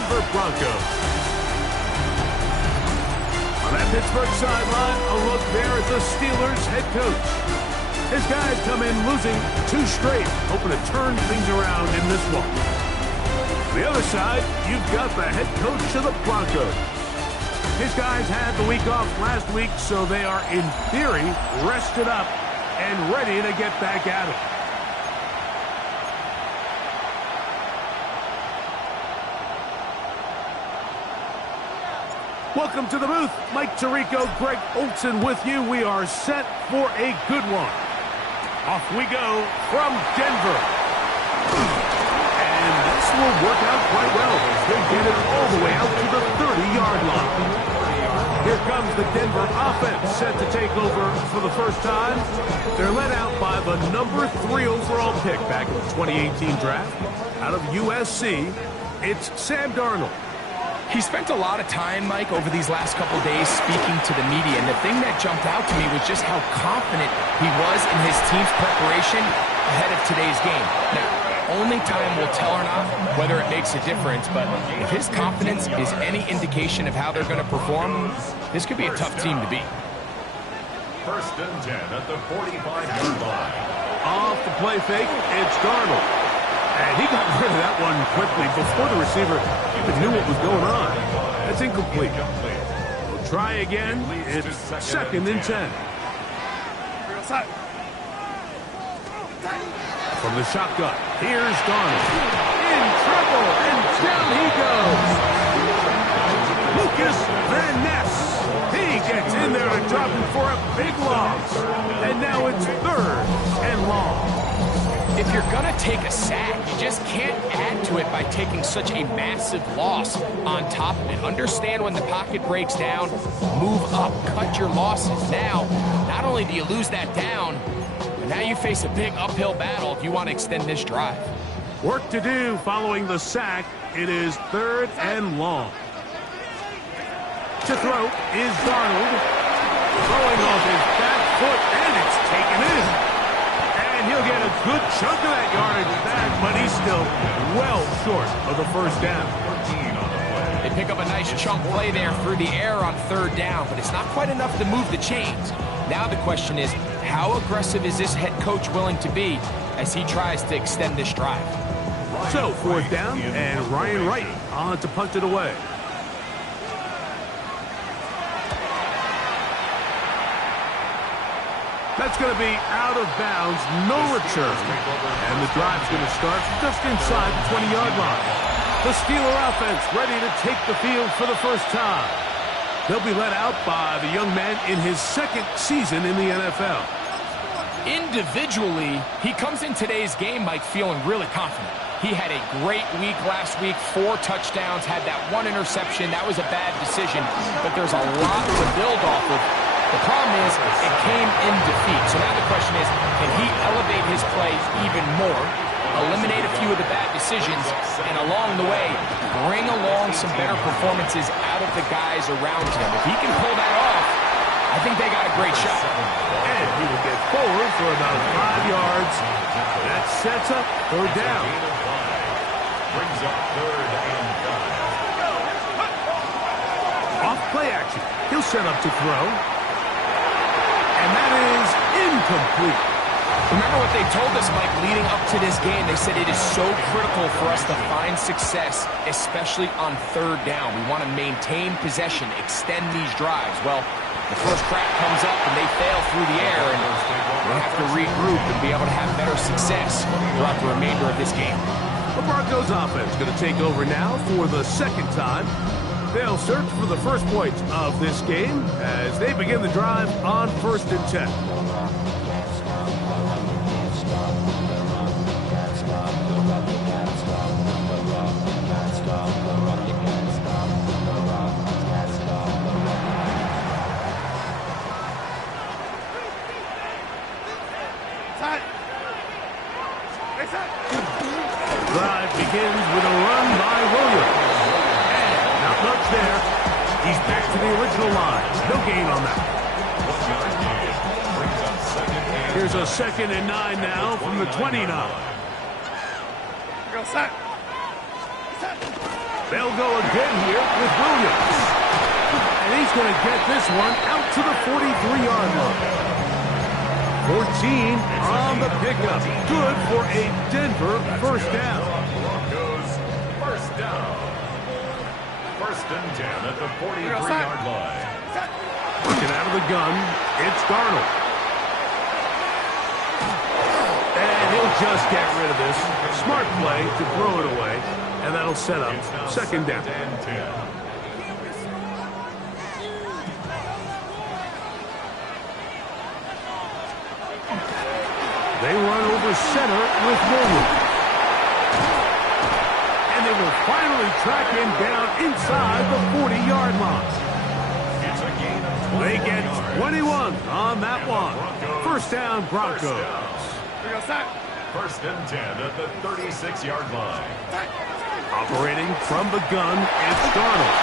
Denver Broncos. On that Pittsburgh sideline, a look there at the Steelers head coach. His guys come in losing 2 straight, hoping to turn things around in this one. On the other side, you've got the head coach of the Broncos. His guys had the week off last week, so they are, in theory, rested up and ready to get back at it. Welcome to the booth. Mike Tirico, Greg Olson with you. We are set for a good one. Off we go from Denver. And this will work out quite well. They get it all the way out to the 30-yard line. Here comes the Denver offense set to take over for the first time. They're led out by the number 3 overall pick back in the 2018 draft. Out of USC, it's Sam Darnold. He spent a lot of time, Mike, over these last couple days speaking to the media, and the thing that jumped out to me was just how confident he was in his team's preparation ahead of today's game. Now, only time will tell or not whether it makes a difference, but if his confidence is any indication of how they're going to perform, this could be a tough team to beat. First and 10 at the 45-yard line. Off the play fake, it's Darnold. And he got rid of that one quickly before the receiver even knew what was going on. That's incomplete. We'll try again. It's second and 10. From the shotgun, here's Darnold. In trouble, and down he goes. Lucas Van Ness. He gets in there and drops him for a big loss. And now it's 3rd and long. If you're going to take a sack, you just can't add to it by taking such a massive loss on top of it. Understand when the pocket breaks down, move up, cut your losses. Now, not only do you lose that down, but now you face a big uphill battle if you want to extend this drive. Work to do following the sack. It is 3rd and long. To throw is Darnold. Throwing off his back foot, and it's taken in. And he'll get a good chunk of that yardage back, but he's still well short of the first down. They pick up a nice chunk play there through the air on 3rd down, but it's not quite enough to move the chains. Now the question is, how aggressive is this head coach willing to be as he tries to extend this drive? So, 4th down, and Ryan Wright on to punt it away. That's going to be out of bounds, no return. And the drive's going to start just inside the 20-yard line. The Steeler offense ready to take the field for the first time. They'll be led out by the young man in his 2nd season in the NFL. Individually, he comes in today's game, Mike, feeling really confident. He had a great week last week, 4 touchdowns, had that 1 interception. That was a bad decision, but there's a lot to build off of. The problem is, it came in defeat. So now the question is, can he elevate his play even more, eliminate a few of the bad decisions, and along the way, bring along some better performances out of the guys around him? If he can pull that off, I think they got a great shot. And he will get forward for about 5 yards. That sets up 3rd down. Brings up 3rd and 5. Off play action. He'll set up to throw. And that is incomplete. Remember what they told us, Mike, leading up to this game. They said it is so critical for us to find success, especially on 3rd down. We want to maintain possession, extend these drives. Well, the first crack comes up and they fail through the air, and they have to regroup and be able to have better success throughout the remainder of this game. The Broncos offense going to take over now for the 2nd time. They'll search for the first points of this game as they begin the drive on 1st and 10. Drive begins with a run by Williams. Much there. He's back to the original line. No gain on that. Here's a 2nd and 9 now from the 29. They'll go again here with Williams. And he's going to get this one out to the 43-yard line. 14 on the pickup. Good for a Denver first down. Broncos first down. First and 10 at the 43-yard line. Looking out of the gun, it's Darnold. And he'll just get rid of this. Smart play to throw it away, and that'll set up second down. They run over center with Williams. And they will finally track him down inside the 40-yard line. They get 21 on that one. First down, Broncos. First and 10 at the 36-yard line. Operating from the gun, it's Darnold.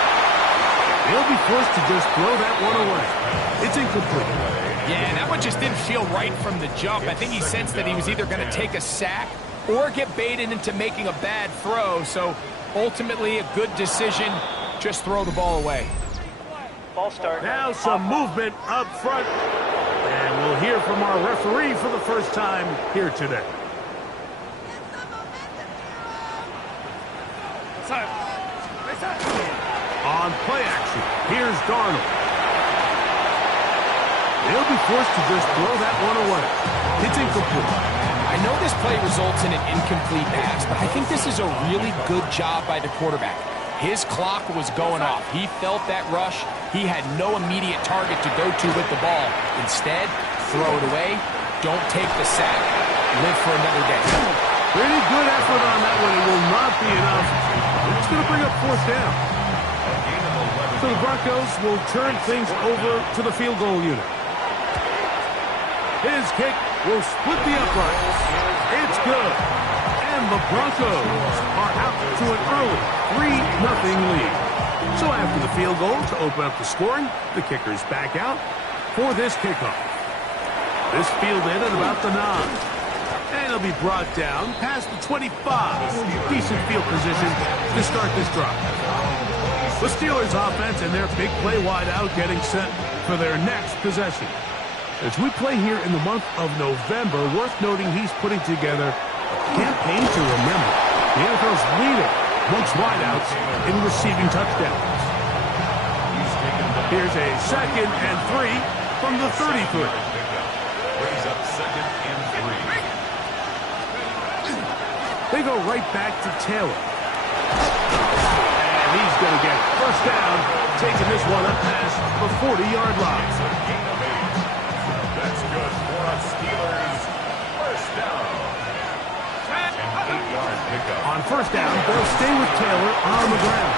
He'll be forced to just throw that one away. It's incomplete. Yeah, that one just didn't feel right from the jump. I think he sensed that he was either going to take a sack or get baited into making a bad throw. So ultimately a good decision, just throw the ball away. Ball start. Now some movement up front. And we'll hear from our referee for the first time here today. On play action, here's Darnold. He'll be forced to just throw that one away. It's incomplete. I know this play results in an incomplete pass, but I think this is a really good job by the quarterback. His clock was going off. He felt that rush. He had no immediate target to go to with the ball. Instead, throw it away. Don't take the sack. Live for another day. Pretty good effort on that one. It will not be enough. It's going to bring up fourth down. So the Broncos will turn things over to the field goal unit. His kick will split the uprights. It's good. And the Broncos are out to an early 3-0 lead. So after the field goal to open up the scoring, the kicker's back out for this kickoff. This fielded at about the 9. And it'll be brought down past the 25. Decent field position to start this drive. The Steelers offense and their big play wide out getting set for their next possession. As we play here in the month of November, worth noting he's putting together a campaign to remember. The NFL's leader amongst wideouts in receiving touchdowns. Here's a 2nd and 3 from the 33. Brings up 2nd and 3. They go right back to Taylor. And he's going to get first down, taking this one up past the 40-yard line. That's good for a Steelers first down. An 8-yard pickup. On first down, they'll stay with Taylor on the ground.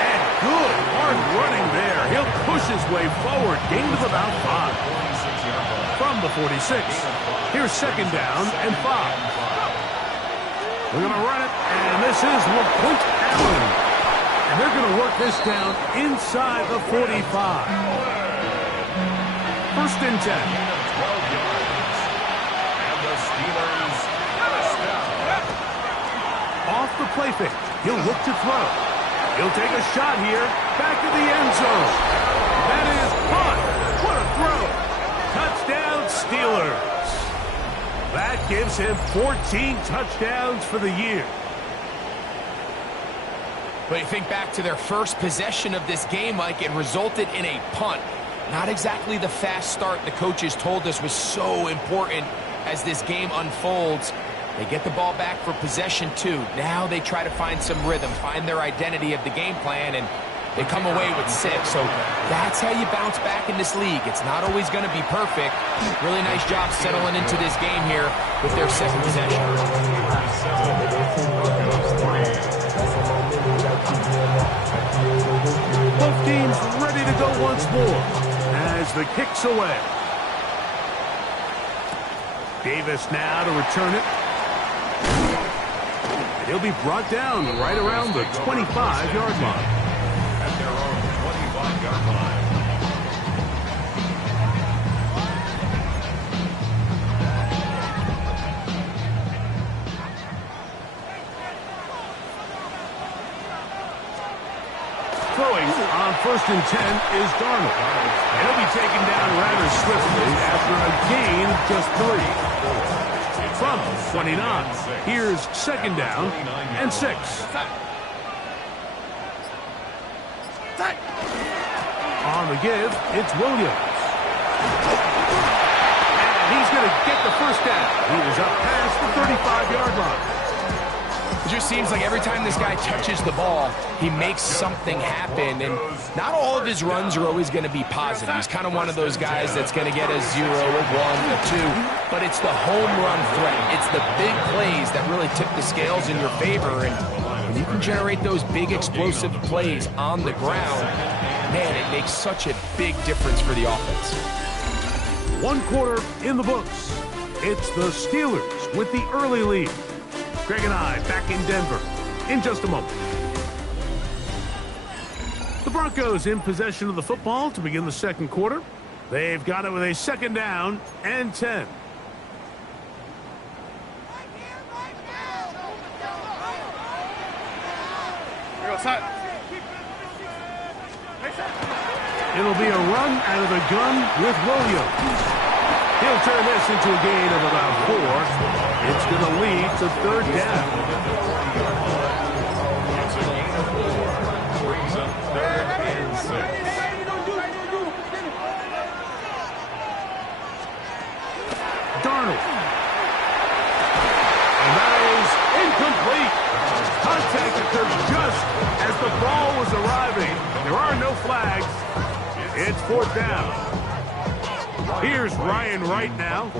And good hard running there. He'll push his way forward. Gain of about 5. From the 46. Here's second down and 5. We're going to run it, and this is LaQuint Allen. And they're going to work this down inside the 45. First and 10. 12 yards. And the Steelers first down. Off the play fake. He'll look to throw. He'll take a shot here. Back in the end zone. That is caught. What a throw. Touchdown, Steelers. That gives him 14 touchdowns for the year. But you think back to their first possession of this game, Mike, it resulted in a punt. Not exactly the fast start the coaches told us was so important as this game unfolds. They get the ball back for possession 2. Now they try to find some rhythm, find their identity of the game plan, and they come away with 6. So that's how you bounce back in this league. It's not always going to be perfect. Really nice job settling into this game here with their second possession. Both teams ready to go once more as the kick's away. Davis now to return it. And he'll be brought down right around the 25-yard line. At their own 25-yard line. Throwing on 1st and 10 is Darnold. And he'll be taken down rather swiftly after a gain of just 3. From 29, here's 2nd down and 6. On the give, it's Williams. And he's going to get the 1st down. He was up past the 35-yard line. It just seems like every time this guy touches the ball, he makes something happen. And not all of his runs are always going to be positive. He's kind of one of those guys that's going to get a 0, a 1, a 2. But it's the home run threat. It's the big plays that really tip the scales in your favor. And when you can generate those big explosive plays on the ground, man, it makes such a big difference for the offense. 1 quarter in the books. It's the Steelers with the early lead. Greg and I back in Denver in just a moment. The Broncos in possession of the football to begin the 2nd quarter. They've got it with a 2nd down and 10. It'll be a run out of the gun with Williams. He'll turn this into a gain of about 4. It's going to lead to 3rd down. It's a gain of 4. Brings up 3rd and 6. Darnold. And that is incomplete. Contact occurs just as the ball was arriving. There are no flags. It's 4th down. Here's Ryan Wright now.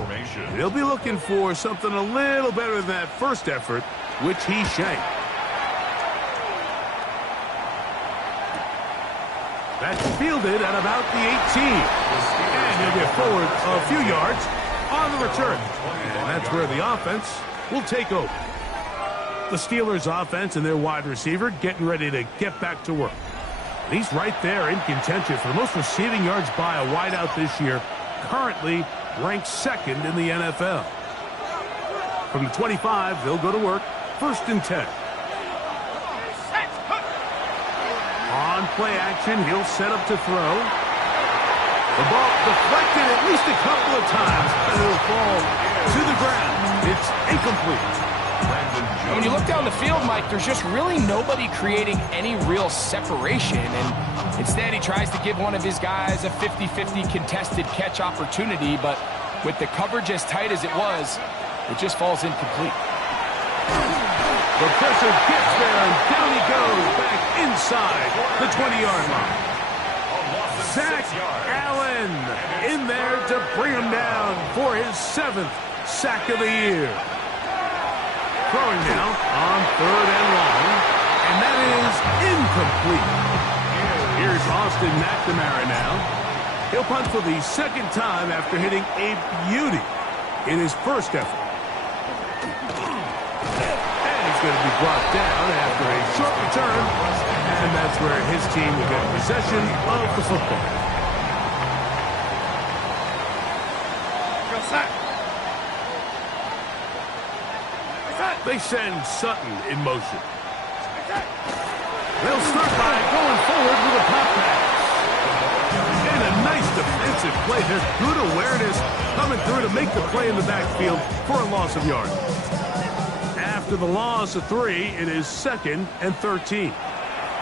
He'll be looking for something a little better than that first effort, which he shanked. That's fielded at about the 18. And he'll get forward a few yards on the return. And that's where the offense will take over. The Steelers offense and their wide receiver getting ready to get back to work. And he's right there in contention for the most receiving yards by a wideout this year. Currently ranked 2nd in the NFL. From the 25, they'll go to work. 1st and 10. On play action, he'll set up to throw. The ball deflected at least a couple of times, and it'll fall to the ground. It's incomplete. When you look down the field, Mike, there's just really nobody creating any real separation. And instead, he tries to give one of his guys a 50-50 contested catch opportunity. But with the coverage as tight as it was, it just falls incomplete. The pressure gets there, and down he goes back inside the 20-yard line. Zach Allen in there to bring him down for his 7th sack of the year. Throwing now on 3rd and long, and that is incomplete. Here's Austin McNamara now. He'll punt for the 2nd time after hitting a beauty in his first effort. And he's going to be brought down after a short return, and that's where his team will get possession of the football. They send Sutton in motion. They'll start by going forward with a pop pass. And a nice defensive play. There's good awareness coming through to make the play in the backfield for a loss of yards. After the loss of 3, it is 2nd and 13.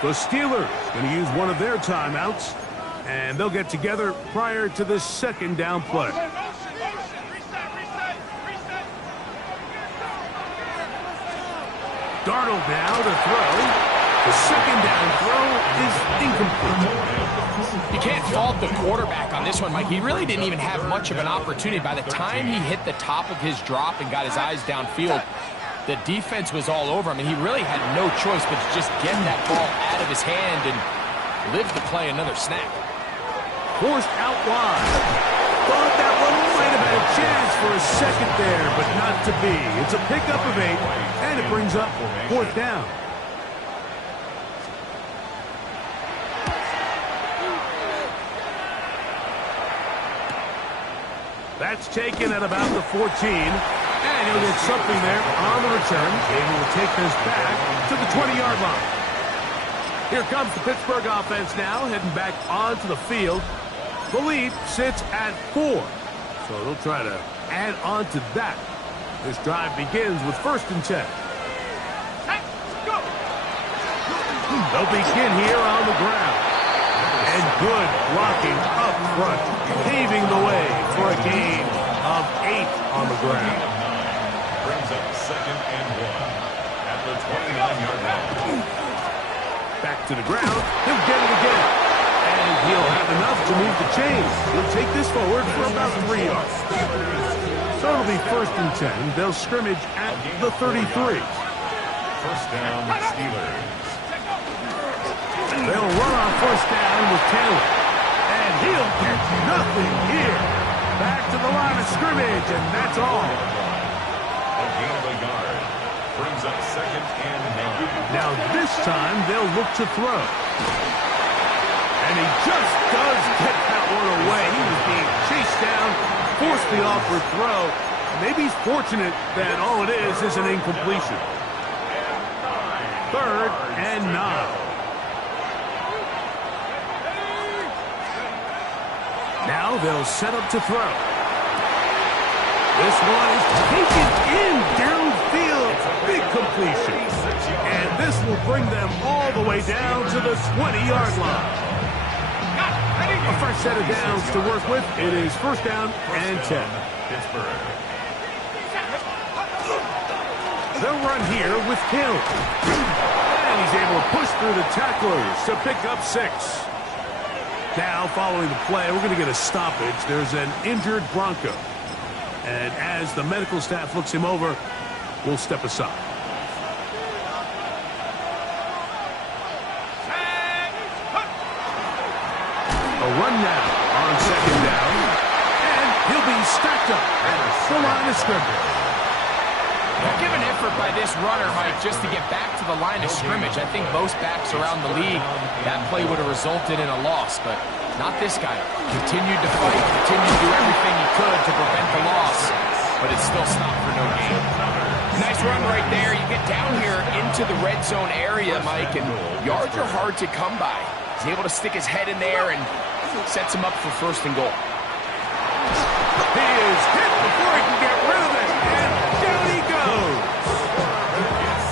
The Steelers going to use one of their timeouts, and they'll get together prior to this 2nd down play. Darnold now to throw. The 2nd down throw is incomplete. You can't fault the quarterback on this one, Mike. He really didn't even have much of an opportunity. By the time he hit the top of his drop and got his eyes downfield, the defense was all over him, and he really had no choice but to just get that ball out of his hand and live to play another snap. Forced out wide. Thought that one might have had a chance for a second there, but not to be. It's a pickup of 8, and it brings up 4th down. That's taken at about the 14, and he'll get something there on the return, able to take this back to the 20-yard line. Here comes the Pittsburgh offense now, heading back onto the field. The lead sits at 4, so they'll try to add on to that. This drive begins with 1st and 10. They'll begin here on the ground. And good blocking up front, paving the way for a gain of 8 on the ground. Brings up 2nd and 1 at the 29-yard line. Back to the ground. He'll get it again. And he'll have enough to move the chains. He'll take this forward for about 3 yards. So it'll be 1st and 10. They'll scrimmage at the 33. 1st down, Steelers. They'll run on 1st down with Taylor. And he'll get nothing here. Back to the line of scrimmage, and that's all. A gain of a yard. Brings up 2nd and 9. Now this time they'll look to throw. And he just does get that one away. He was being chased down, forced the awkward throw. Maybe he's fortunate that all it is an incompletion. 3rd and 9. Now they'll set up to throw. This one is taken in downfield. Big completion. And this will bring them all the way down to the 20-yard line. A fresh set of downs to work with. It is 1st down and 10. Pittsburgh. They'll run here with Hill. And he's able to push through the tacklers to pick up 6. Now, following the play, we're going to get a stoppage. There's an injured Bronco. And as the medical staff looks him over, we'll step aside. A run now on 2nd down. And he'll be stacked up at the line of scrimmage. Give an effort by this runner, Mike, just to get back to the line of scrimmage. I think most backs around the league, that play would have resulted in a loss, but not this guy. Continued to fight, continued to do everything he could to prevent the loss, but it still stopped for no gain. Nice run right there. You get down here into the red zone area, Mike, and yards are hard to come by. He's able to stick his head in there and sets him up for 1st and goal. He is hit before he can get rid of it, and down he goes.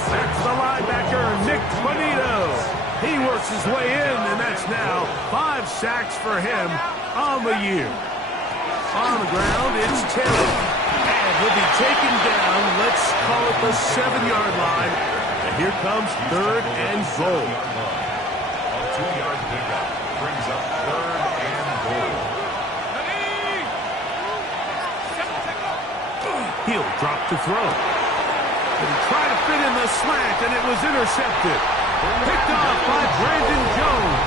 That's the linebacker, Nick Bonito. He works his way in, and that's now 5 sacks for him on the year. On the ground, it's Taylor. And he'll be taken down, let's call it the 7-yard line. And here comes 3rd and goal. A 2-yard pickup brings up 3rd and goal. He'll drop to throw. And he tried to fit in the slant, and it was intercepted. Picked off by Brandon Jones.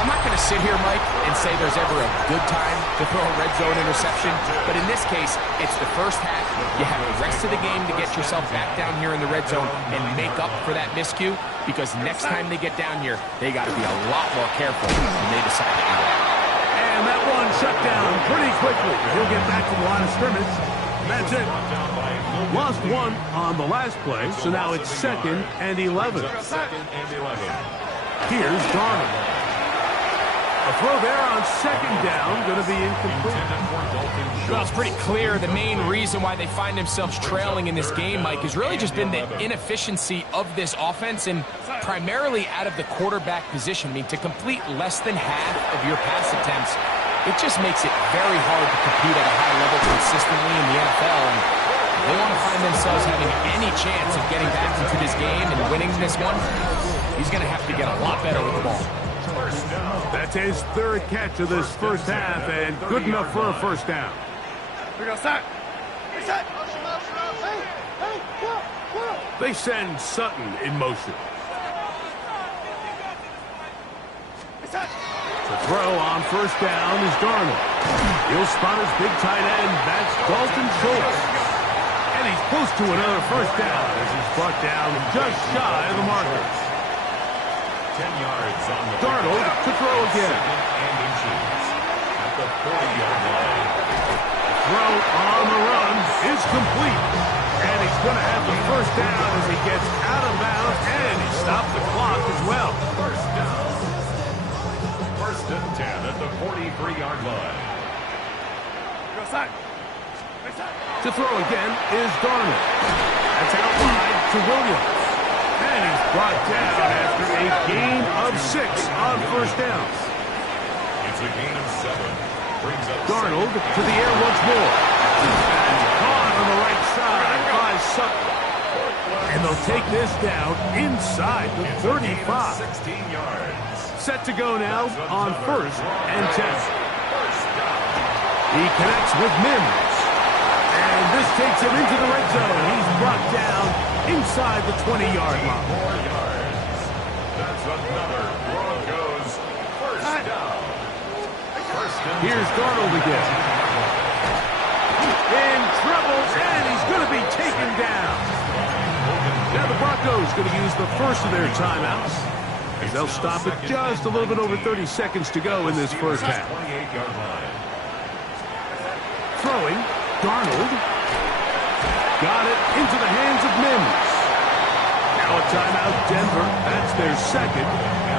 I'm not going to sit here, Mike, and say there's ever a good time to throw a red zone interception, but in this case, it's the first half. You have the rest of the game to get yourself back down here in the red zone and make up for that miscue, because next time they get down here, they got to be a lot more careful when they decide to do that. And that one shut down pretty quickly. He'll get back to the line of scrimmage. That's it. Lost 1 on the last play, so now it's 2nd and 11. 2nd and 11. Here's Darnold. A throw there on 2nd down, going to be incomplete. Well, it's pretty clear the main reason why they find themselves trailing in this game, Mike, has really just been the inefficiency of this offense and primarily out of the quarterback position. I mean, to complete less than half of your pass attempts, it just makes it very hard to compete at a high level consistently in the NFL. And they want to find themselves having any chance of getting back into this game and winning this one. He's going to have to get a lot better with the ball. That's his 3rd catch of this first half, and good enough for a 1st down. They send Sutton in motion. The throw on 1st down is Darnold. He'll spot his big tight end. That's Dalton Schultz. And he's close to another 1st down as he's brought down just shy of the marker. 10 yards on the Darnold to throw again. And inches at the 40-yard line. Throw on the run is complete. And he's going to have the 1st down as he gets out of bounds, and he stopped the clock as well. To throw again is Darnold. That's out wide to Williams. And he's brought down after a gain of 6 on first down. It's a gain of 7. Brings up Darnold to the air once more. And caught on the right side by Sutton. And they'll take this down inside the 35. 16 yards. Set to go now on first and 10. He connects with Mims. And this takes him into the red zone. He's brought down inside the 20-yard line. 4 yards. That's another Broncos first down. Here's Darnold again. In trouble, and he's going to be taken down. Now the Broncos going to use the first of their timeouts, as they'll stop it just a little bit over 30 seconds to go in this first half. 28-yard line. Throwing, Darnold. Got it into the hands of Mims. Now a timeout, Denver. That's their second,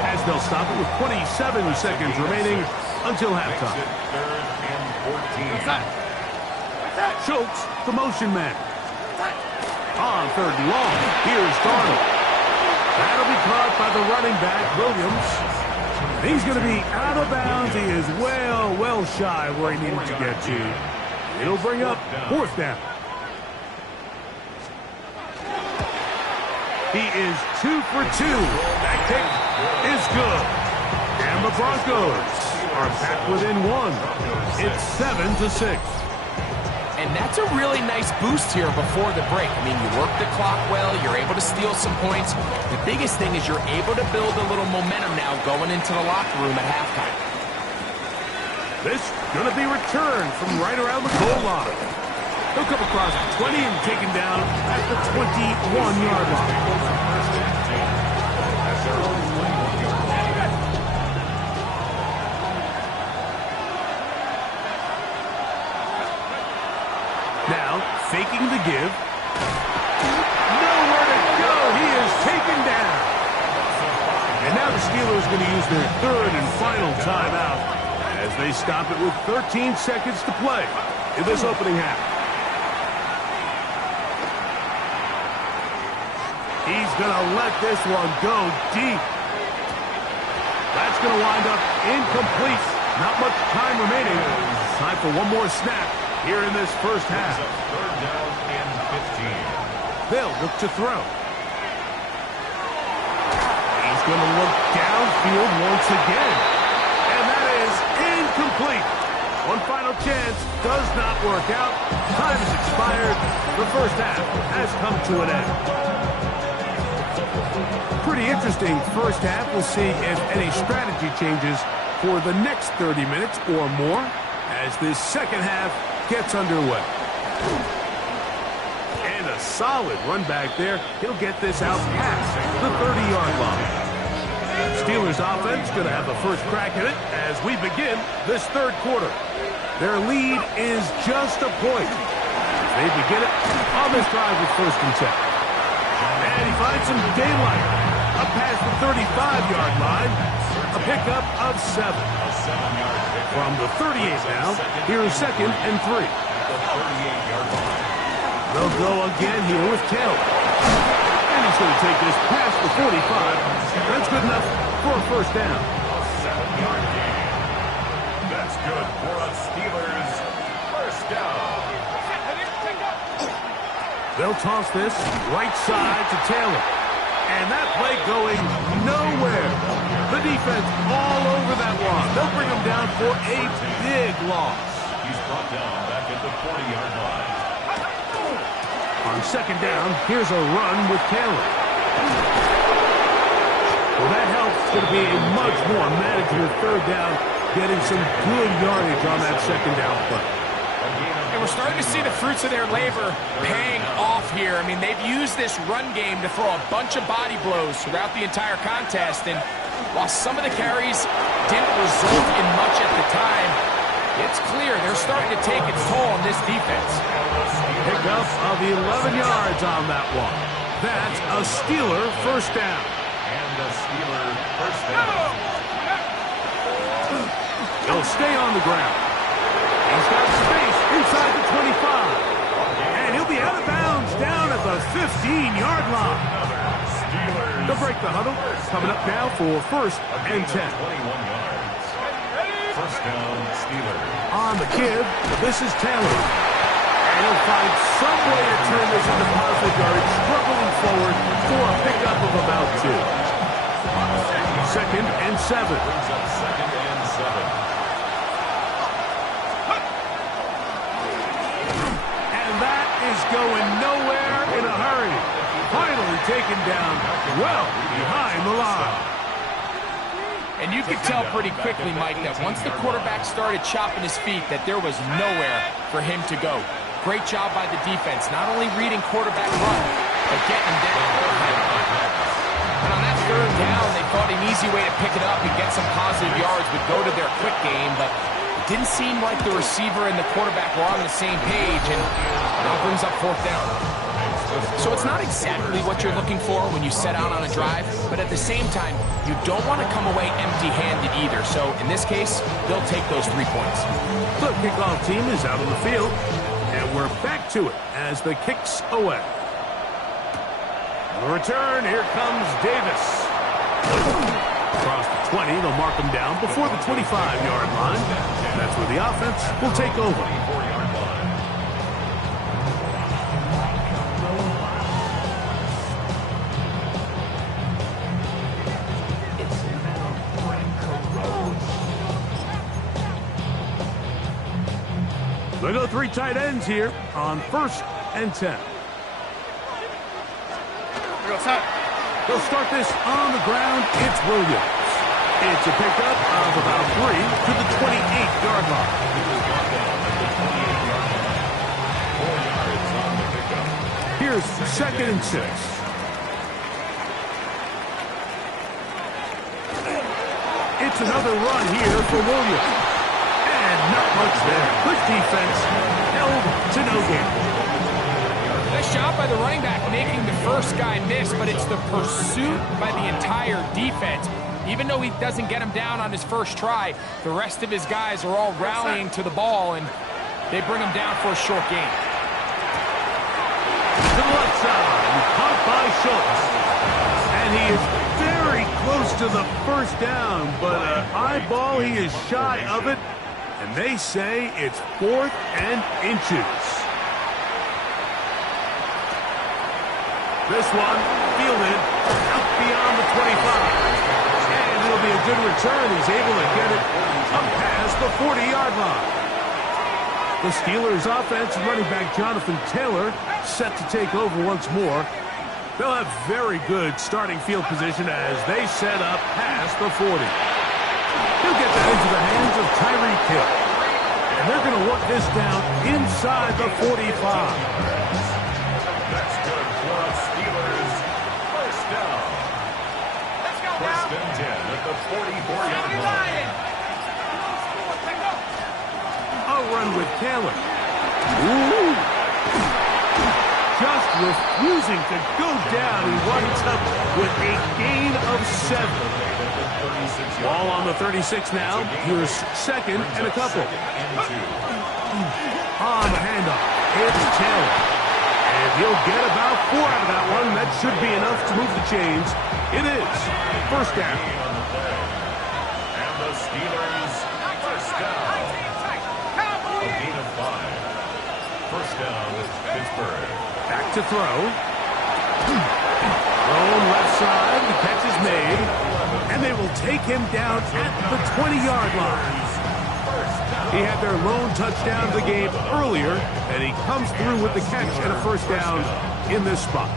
as they'll stop it with 27 seconds remaining until halftime. Third and 14. Schultz, the motion man. On third and long, here's Darnold. That'll be caught by the running back, Williams. He's going to be out of bounds. He is well shy where he needed to get to. It'll bring up fourth down. He is 2 for 2. That kick is good. And the Broncos are back within 1. It's 7-6. And that's a really nice boost here before the break. I mean, you work the clock well, you're able to steal some points. The biggest thing is you're able to build a little momentum now going into the locker room at halftime. This going to be returned from right around the goal line. He'll come across 20 and taken down at the 21-yard line. Now, faking the give. Nowhere to go. He is taken down. And now the Steelers going to use their third and final timeout as they stop it with 13 seconds to play in this opening half. He's going to let this one go deep. That's going to wind up incomplete. Not much time remaining. Time for one more snap here in this first half. Third down and 15. They'll look to throw. He's going to look downfield once again. And that is incomplete. One final chance does not work out. Time has expired. The first half has come to an end. Pretty interesting first half. We'll see if any strategy changes for the next 30 minutes or more as this second half gets underway. And a solid run back there. He'll get this out past the 30-yard line. Steelers offense going to have the first crack at it as we begin this third quarter. Their lead is just a point. They begin it on this drive with first and 10. And he finds some daylight up past the 35-yard line. A pickup of 7. From the 38 now, here is second and 3. They'll go again here with Taylor. And he's going to take this past the 45. That's good enough for a first down. 7-yard gain. That's good for a Steelers first down. They'll toss this right side to Taylor. And that play going nowhere. The defense all over that one. They'll bring him down for a big loss. He's brought down back at the 40-yard line. On second down, here's a run with Taylor. Well, that helps. It's going to be a much more manageable third down, getting some good yardage on that second down play. And we're starting to see the fruits of their labor paying off here. I mean, they've used this run game to throw a bunch of body blows throughout the entire contest. And while some of the carries didn't result in much at the time, it's clear they're starting to take its toll on this defense. Pickup of 11 yards on that one. That's a Steeler first down. And a Steeler first down. They'll stay on the ground. He's got space inside the 25. And he'll be out of bounds down at the 15-yard line. They'll break the huddle. Coming up now for 1st and 10. 21 yards. First down, Steelers. On the kid, this is Taylor. And he'll find some way to turn this into positive yardage, struggling forward for a pickup of about 2. 2nd and 7. Brings up 2nd and 7. And that is going nowhere in a hurry. Finally taken down well behind the line. And you could tell pretty quickly, Mike, that once the quarterback started chopping his feet, that there was nowhere for him to go. Great job by the defense, not only reading quarterback run, but getting him down. And on that 3rd down, they thought an easy way to pick it up and get some positive yards would go to their quick game, but it didn't seem like the receiver and the quarterback were on the same page, and now brings up 4th down. So it's not exactly what you're looking for when you set out on a drive, but at the same time, you don't want to come away empty-handed either. So in this case, they'll take those 3 points. The kickoff team is out on the field, and we're back to it as the kick's away. The return, here comes Davis. Across the 20, they'll mark him down before the 25-yard line. That's where the offense will take over. 24-yard line. They go 3 tight ends here on 1st and 10. They'll start this on the ground. It's Williams. It's a pickup of about 3 to the 28-yard line. 4 yards on the pickup. Here's 2nd and 6. It's another run here for Williams. And not much there. Good defense. Held to no gain. Nice job by the running back making the first guy miss, but it's the pursuit by the entire defense. Even though he doesn't get him down on his first try, the rest of his guys are all rallying to the ball, and they bring him down for a short gain. To the left side, caught by Schultz. And he is very close to the first down, but eyeball, he is shy of it. And they say it's 4th and inches. This one fielded out beyond the 25. And it'll be a good return. He's able to get it up past the 40-yard line. The Steelers offense, running back Jonathan Taylor, set to take over once more. They'll have very good starting field position as they set up past the 40. He'll get that into the hands of Tyreek Hill. And they're going to work this down inside the 45. That's good for the Steelers. First down. First and 10 at the 44-yard line. A run with Taylor. Ooh. Just refusing to go down. He winds up with a gain of 7. Ball on the 36 now. Here's 2nd and a couple. On the handoff, it's Taylor. And he'll get about 4 out of that one. That should be enough to move the chains. It is 1st down. And the Steelers, first down. A gain of 5. First down, Pittsburgh. Back to throw. Thrown left side. The catch is made. And they will take him down at the 20-yard line. He had their lone touchdown of the game earlier, and he comes through with the catch and a first down in this spot.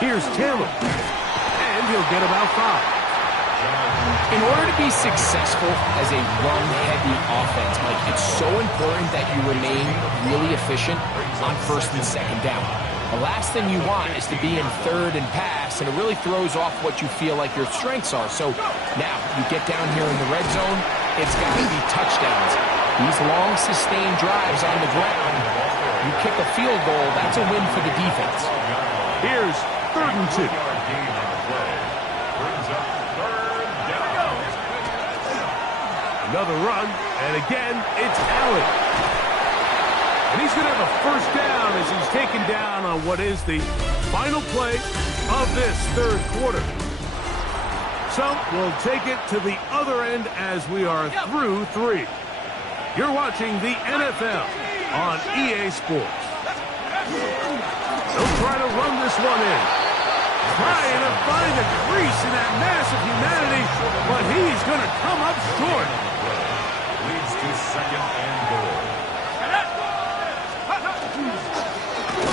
Here's Taylor, and he'll get about 5. In order to be successful as a run-heavy offense, Mike, it's so important that you remain really efficient on 1st and 2nd down. The last thing you want is to be in 3rd and pass, and it really throws off what you feel like your strengths are. So now you get down here in the red zone, it's got to be touchdowns. These long, sustained drives on the ground, you kick a field goal, that's a win for the defense. Here's 3rd and 2. Yard gain on the play. Brings up 3rd down. Another run, and again, it's Allen. And he's going to have a 1st down as he's taken down on what is the final play of this 3rd quarter. So we'll take it to the other end as we are through 3. You're watching the NFL on EA Sports. They'll try to run this one in. Trying to find the crease in that mass of humanity, but he's going to come up short. Leads to 2nd and goal.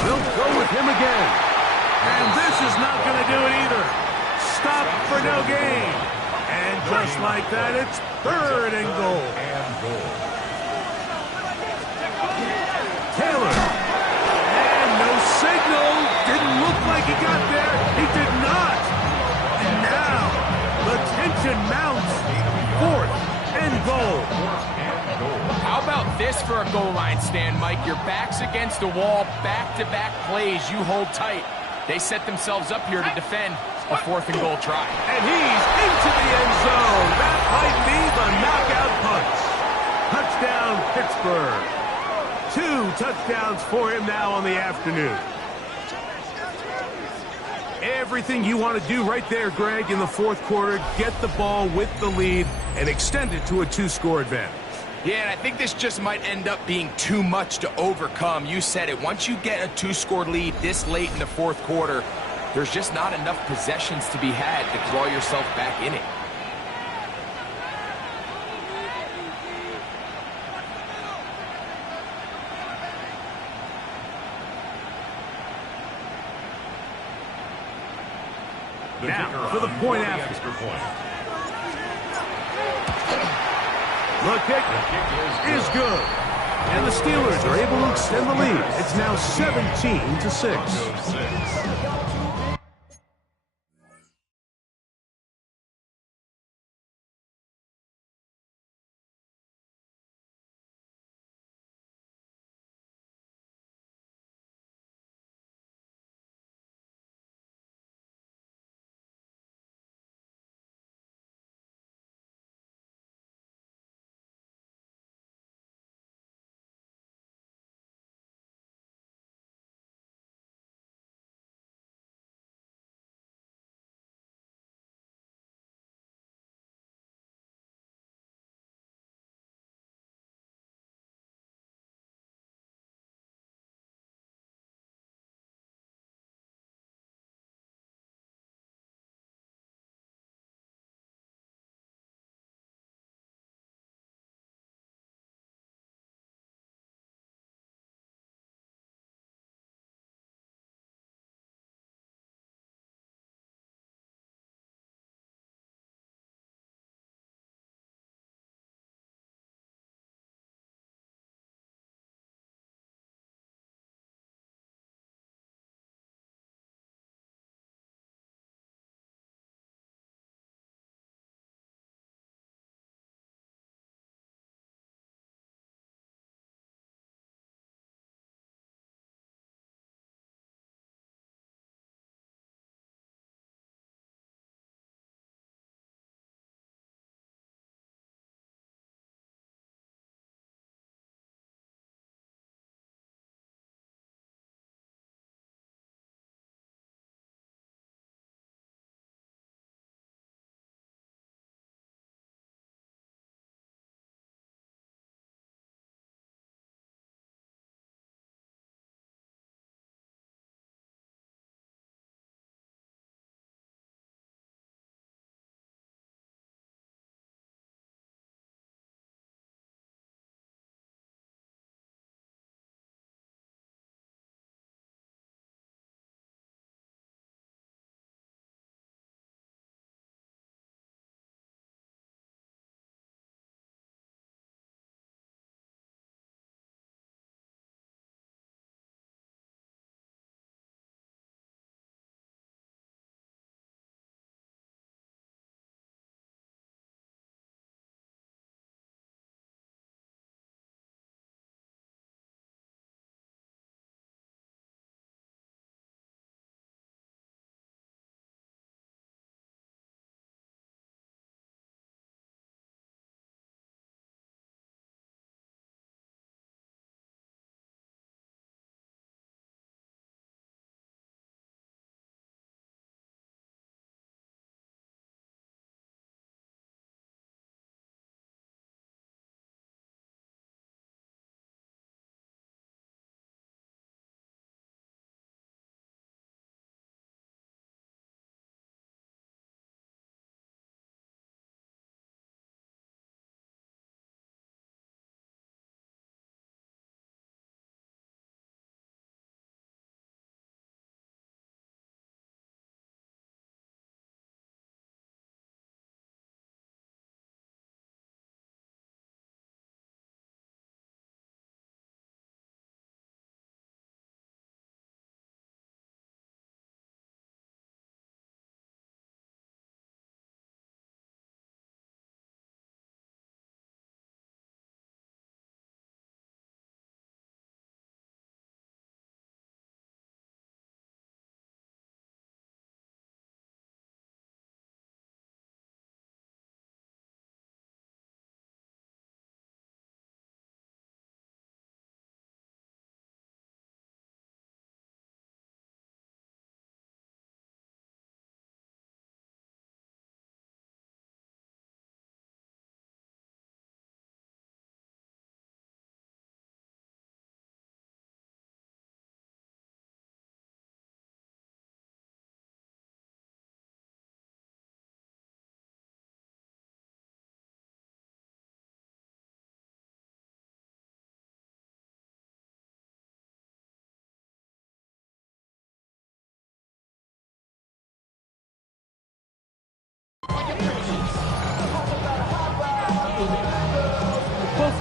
They'll go with him again. And this is not going to do it either. Stop for no gain. And just like that, it's 3rd and goal. Taylor. And no signal. Didn't look like he got there. He did not. And now, the tension mounts. 4th and goal. How about this for a goal line stand, Mike? Your back's against the wall, back-to-back plays, you hold tight. They set themselves up here to defend a 4th and goal try. And he's into the end zone. That might be the knockout punch. Touchdown, Pittsburgh. 2 touchdowns for him now on the afternoon. Everything you want to do right there, Greg, in the 4th quarter, get the ball with the lead and extend it to a 2-score advantage. Yeah, and I think this just might end up being too much to overcome. You said it. Once you get a 2-score lead this late in the 4th quarter, there's just not enough possessions to be had to draw yourself back in it. Now, for the point after. Extra point. The kick is good. And the Steelers are able to extend the lead. It's now 17-6.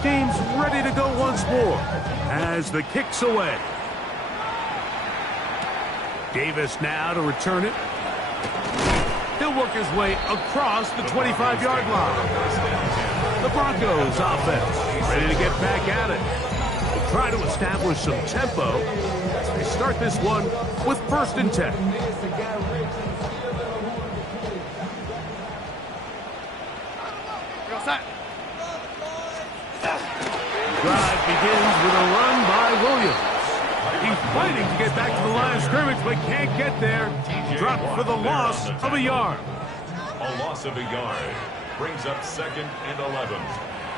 team's ready to go once more as the kick's away. Davis now to return it. He'll work his way across the 25-yard line. The Broncos offense ready to get back at it. They'll try to establish some tempo as they start this one with 1st and 10. Drive begins with a run by Williams. He's fighting to get back to the line of scrimmage, but can't get there. Dropped for the loss of a yard. A loss of a yard brings up 2nd and 11.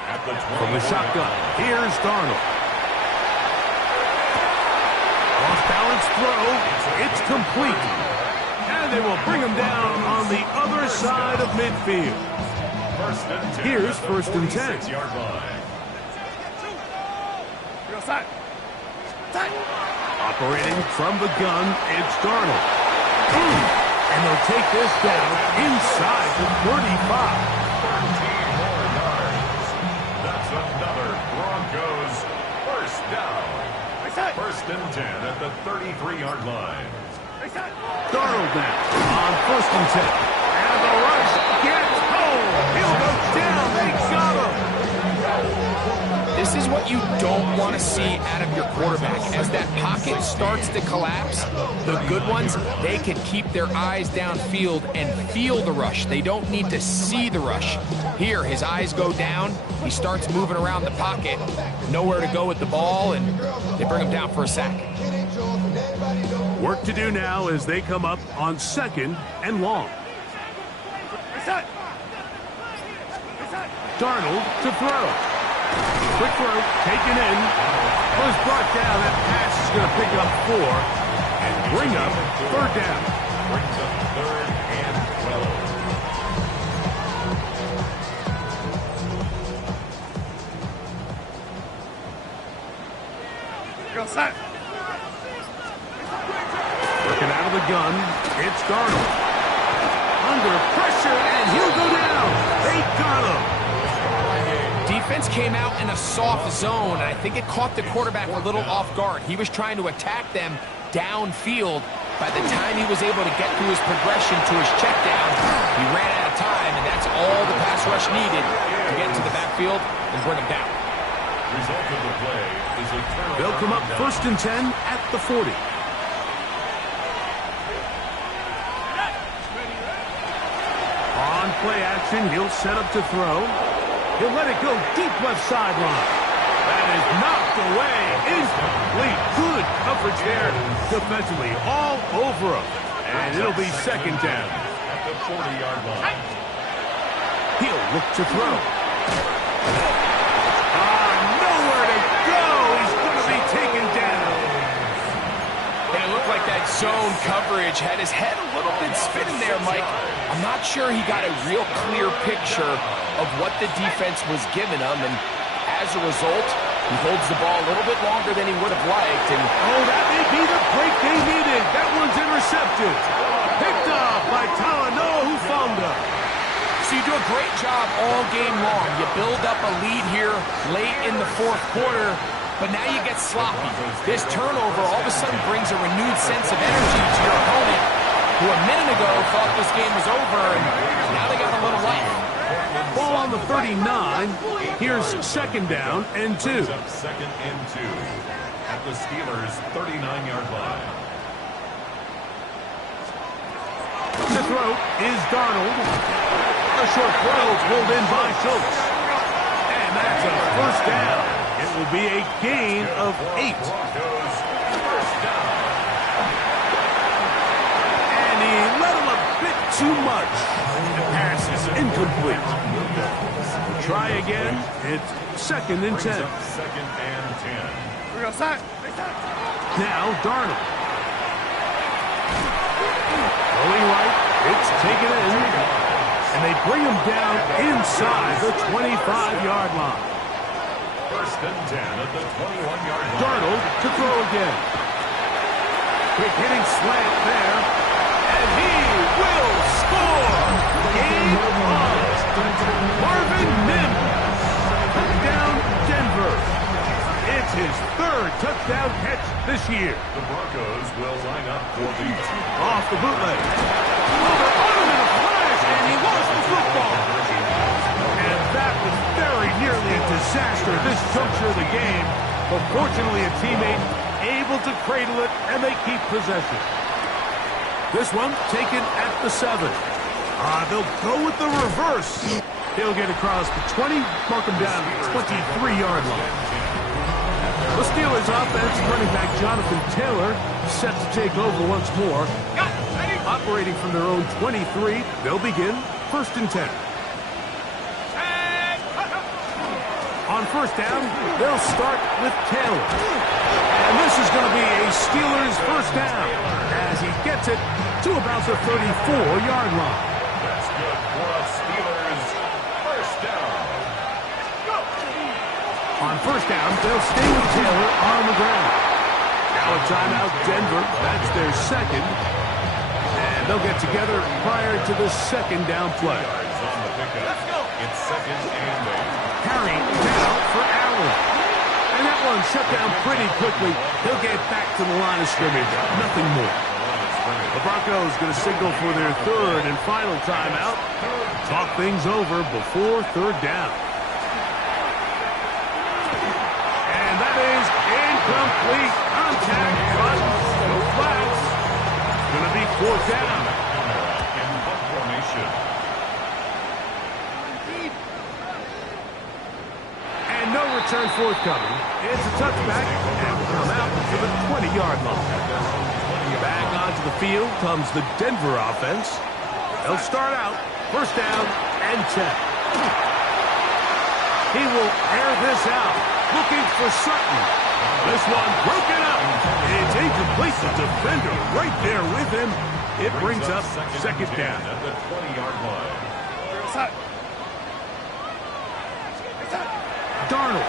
At the 20. From the shotgun, here's Darnold. Off-balance throw. It's complete. And they will bring him down on the other side of midfield. Here's 1st and 10. 6-yard line. Operating from the gun, it's Darnold. And they'll take this down inside the 35. 13 more yards. That's another Broncos 1st down. 1st and 10 at the 33-yard line. Darnold now on 1st and 10. And the rush gets home. He'll go down. They got him. This is what you don't want to see out of your quarterback. As that pocket starts to collapse, the good ones, they can keep their eyes downfield and feel the rush. They don't need to see the rush. Here, his eyes go down. He starts moving around the pocket. Nowhere to go with the ball, and they bring him down for a sack. Work to do now as they come up on 2nd and long. Darnold to throw. Quick throw, taken in. Was brought down. That pass is going to pick up 4 and bring up 3rd down. Brings up 3rd and 12. Working out of the gun, it's Darnold. Under pressure, and he'll go down. They got him. Defense came out in a soft zone, and I think it caught the quarterback a little off guard. He was trying to attack them downfield. By the time he was able to get through his progression to his check down, he ran out of time, and that's all the pass rush needed to get to the backfield and bring him down. Result of the play is a turnover. They'll come up 1st and 10 at the 40. On play action, he'll set up to throw. He'll let it go deep left sideline. That is knocked away. Incomplete. Good coverage there defensively. All over him. And it'll be 2nd down. At the 40-yard line. He'll look to throw. Nowhere to go. He's going to be taken down. And it looked like that zone coverage had his head a little bit spinning there, Mike. I'm not sure he got a real clear picture of what the defense was giving him, and as a result, he holds the ball a little bit longer than he would have liked. And that may be the break they needed. That one's intercepted. Picked up by Talanoa Hufanga. so you do a great job all game long. You build up a lead here late in the 4th quarter, but now you get sloppy. This turnover all of a sudden brings a renewed sense of energy to your opponent, who a minute ago thought this game was over, and now they got a little life. Ball on the 39. Here's 2nd down and 2. 2nd and 2 at the Steelers' 39-yard line. The throw is Darnold. A short throw pulled in by Schultz. And that's a 1st down. It will be a gain of 8. Broncos, 1st down. And he let him a bit too much. The pass is incomplete. We'll try again. It's 2nd and 10. 2nd and 10. Now Darnold. Going right. It's taken in. And they bring him down inside the 25-yard line. 1st and 10 at the 21-yard line. Darnold to throw again. Quick hitting slant there. And he will score. Game on. Marvin Mims. Touchdown, Denver. his third touchdown catch this year. The Broncos will line up for the off the bootleg. Over on him in a flash, and he lost the football. And that was very nearly a disaster at this juncture of the game. But fortunately, a teammate able to cradle it, and they keep possession. This one taken at the 7. They'll go with the reverse. He'll get across the 20, mark him down at the 23-yard line. The Steelers offense, running back Jonathan Taylor, set to take over once more. Operating from their own 23, they'll begin 1st and 10. On 1st down, they'll start with Taylor. And this is going to be a Steelers 1st down as he gets it to about the 34-yard line. That's good for a Steelers 1st down. On 1st down, they'll stay with Taylor on the ground. Now a timeout, Denver. That's their 2nd. And they'll get together prior to the 2nd down play. On the pickup. It's 2nd and 8. Carry down for Allen. And that one shut down pretty quickly. He'll get back to the line of scrimmage. Nothing more. The Broncos going to signal for their 3rd and final timeout. Talk things over before 3rd down. And that is incomplete. Contact, but no flags. Going to be 4th down. In punt formation. And no return forthcoming. It's a touchback and will come out to the 20-yard line. Back onto the field comes the Denver offense. They'll start out 1st down and 10. He will air this out, looking for Sutton. This one broken up. It's incomplete. The defender right there with him. It brings up 2nd down. At the 20-yard line. Darnold.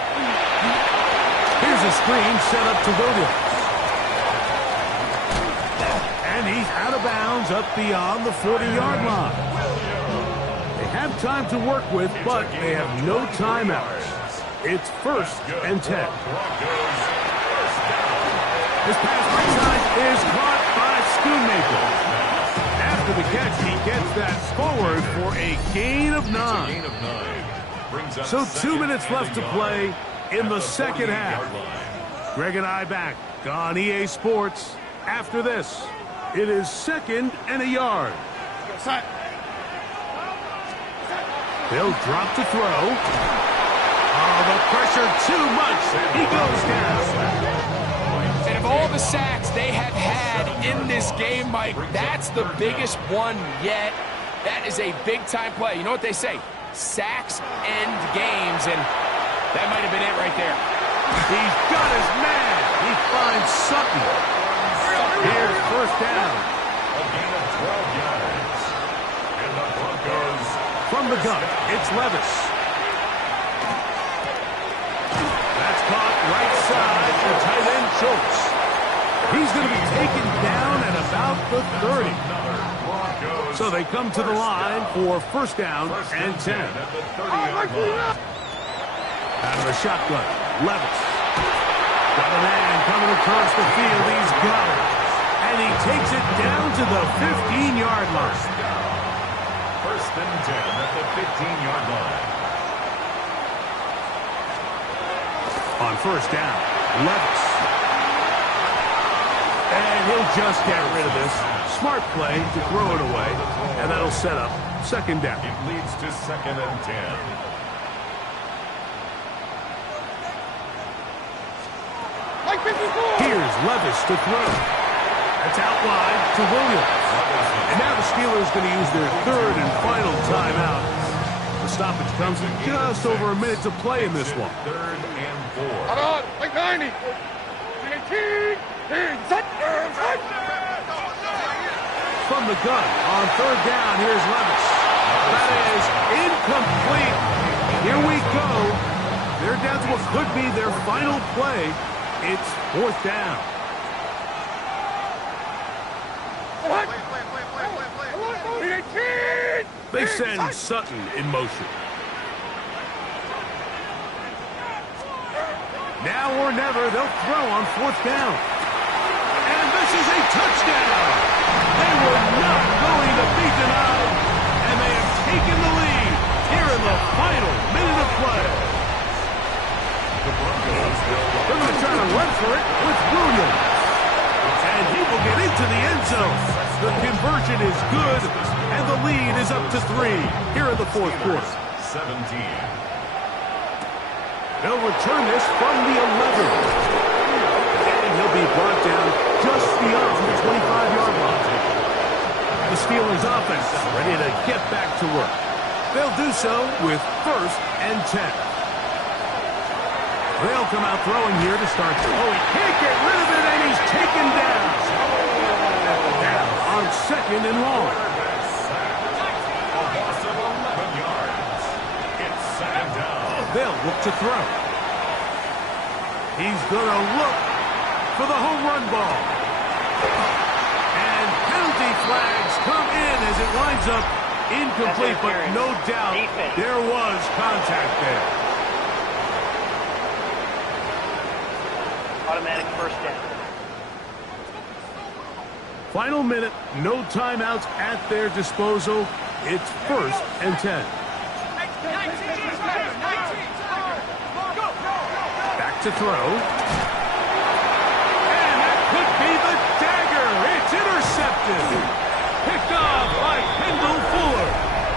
Here's a screen set up to Williams. And he's out of bounds up beyond the 40-yard line. They have time to work with, but they have no timeouts. It's 1st and 10. This pass right side is caught by Schoonmaker. After the catch, he gets that forward for a gain of 9. So 2 minutes left to play in the 2nd half. Greg and I back on EA Sports after this. It is 2nd and a yard. They'll drop to throw. Oh, the pressure too much. He goes down. And of all the sacks they have had in this game, Mike, that's the biggest one yet. That is a big-time play. You know what they say? Sacks end games, and that might have been it right there. He's got his man. He finds Sutton. Here's 1st down. A gain of 12 yards. And the Broncos. From the gun, it's Levis. That's caught right side for tight end Schultz. He's going to be taken down at about the 30. So they come to the line for 1st down and 10. At the 30-yard line. Out of the shotgun, Levis. Got a man coming across the field. He's got it. And he takes it down to the 15-yard line. 1st and 10 at the 15-yard line. On 1st down, Levis. And he'll just get rid of this. Smart play to throw it away. And that'll set up 2nd down. It leads to 2nd and 10. Here's Levis to throw. That's out wide to Williams. And now the Steelers going to use their 3rd and final timeout. The stoppage comes in just over a minute to play in this one. 3rd and 4. Hold on, like 90. From the gun on 3rd down, here's Levis. That is incomplete. Here we go. They're down to what could be their final play. It's 4th down. They send Sutton in motion. Now or never, they'll throw on 4th down. And this is a touchdown. They were not going to be denied, and they have taken the lead here in the final minute of play. They're going to try to run for it with Williams. And he will get into the end zone. The conversion is good, and the lead is up to 3 here in the 4th quarter. 17. They'll return this from the 11. And he'll be brought down just beyond the 25-yard line. The Steelers offense ready to get back to work. They'll do so with 1st and 10. They'll come out throwing here to start. Oh, he can't get rid of it, and he's taken down. Down on 2nd and long. They'll look to throw. He's going to look for the home run ball. And penalty flags come in as it winds up incomplete, but no doubt there was contact there. Automatic 1st down. Final minute, no timeouts at their disposal. It's 1st and 10. Back to throw. And that could be the dagger. It's intercepted.